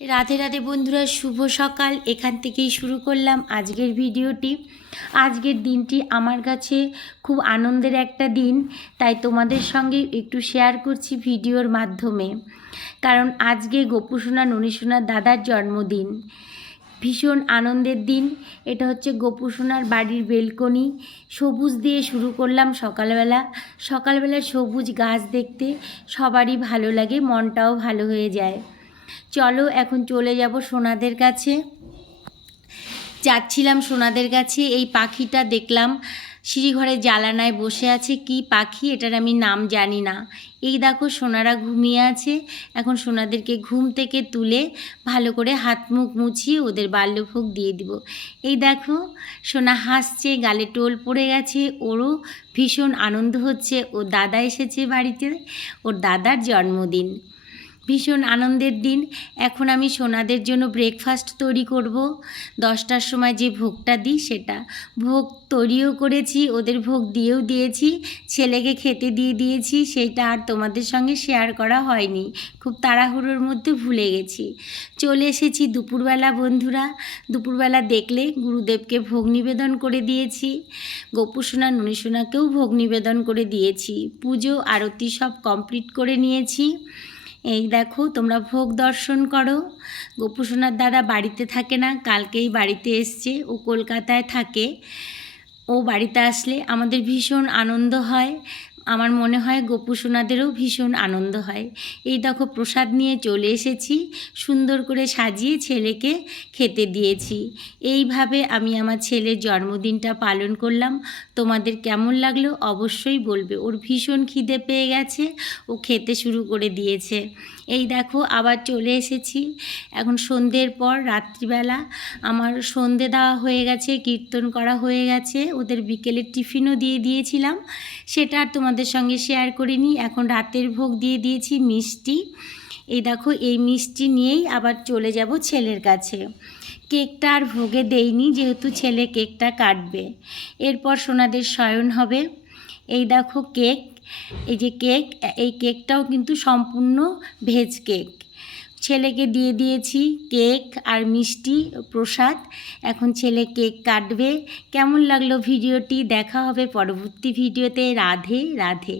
রাধে রাধে বন্ধুরা, শুভ সকাল। এখান থেকেই শুরু করলাম আজকের ভিডিওটি। আজকের দিনটি আমার কাছে খুব আনন্দের একটা দিন, তাই তোমাদের সঙ্গে একটু শেয়ার করছি ভিডিওর মাধ্যমে। কারণ আজকে গোপুসোনা ননীসোনার দাদার জন্মদিন, ভীষণ আনন্দের দিন। এটা হচ্ছে গোপুসোনার বাড়ির বেলকনি। সবুজ দিয়ে শুরু করলাম সকালবেলা। সকালবেলা সবুজ গাছ দেখতে সবারই ভালো লাগে, মনটাও ভালো হয়ে যায়। চলো এখন চলে যাব সোনাদের কাছে। যাচ্ছিলাম সোনাদের কাছে, এই পাখিটা দেখলাম সিঁড়িঘরের জানালায় বসে আছে। কি পাখি এটার আমি নাম জানি না। এই দেখো সোনারা ঘুমিয়ে আছে। এখন সোনাদেরকে ঘুম থেকে তুলে ভালো করে হাত মুখ মুছিয়ে ওদের বাল্যভোগ দিয়ে দিব। এই দেখো সোনা হাসছে, গালে টোল পড়ে গেছে, ওরও ভীষণ আনন্দ হচ্ছে। ওর দাদা এসেছে বাড়িতে, ওর দাদার জন্মদিন, ভীষণ আনন্দের দিন। এখন আমি সোনাদের জন্য ব্রেকফাস্ট তৈরি করব। 10টার সময় যে ভোগটা দিই সেটা ভোগ তৈরিও করেছি, ওদের ভোগ দিয়েও দিয়েছি, ছেলেকে খেতে দিয়ে দিয়েছি। সেইটা আর তোমাদের সঙ্গে শেয়ার করা হয়নি, খুব তাড়াহুড়োর মধ্যে ভুলে গেছি। চলে এসেছি দুপুরবেলা বন্ধুরা। দুপুরবেলা দেখলে গুরুদেবকে ভোগ নিবেদন করে দিয়েছি, গোপুসোনা ননীসোনাকেও ভোগ নিবেদন করে দিয়েছি, পুজো আরতি সব কমপ্লিট করে নিয়েছি। এই দেখো তোমরা ভোগ দর্শন করো। গোপুসোনার দাদা বাড়িতে থাকে না, কালকেই বাড়িতে এসছে। ও কলকাতায় থাকে। ও বাড়িতে আসলে আমাদের ভীষণ আনন্দ হয়। আমার মনে হয় গোপুসোনাদেরও ভীষণ আনন্দ হয়। এই দেখো প্রসাদ নিয়ে চলে এসেছি, সুন্দর করে সাজিয়ে ছেলেকে খেতে দিয়েছি। এইভাবে আমি আমার ছেলের জন্মদিনটা পালন করলাম। তোমাদের কেমন লাগলো অবশ্যই বলবে। ওর ভীষণ খিদে পেয়ে গেছে, ও খেতে শুরু করে দিয়েছে। এই দেখো আবার চলে এসেছি। এখন সন্ধ্যের পর রাত্রিবেলা আমার সন্ধে দেওয়া হয়ে গেছে, কীর্তন করা হয়ে গেছে, ওদের বিকেলের টিফিনও দিয়ে দিয়েছিলাম, সেটা আর তোমাদের সঙ্গে শেয়ার করিনি। এখন রাতের ভোগ দিয়ে দিয়েছি মিষ্টি। এই দেখো এই মিষ্টি নিয়েই আবার চলে যাব ছেলের কাছে। কেকটা আর ভোগে দেইনি, যেহেতু ছেলে কেকটা কাটবে। এরপর সোনাদের শয়ন হবে। এই দেখো কেক, এই যে কেক, এই কেকটাও কিন্তু সম্পূর্ণ ভেজ কেক। ছেলেকে দিয়ে দিয়েছি কেক আর মিষ্টি প্রসাদ। এখন ছেলে কেক কাটবে। কেমন লাগলো ভিডিওটি? দেখা হবে পরবর্তী ভিডিওতে। রাধে রাধে।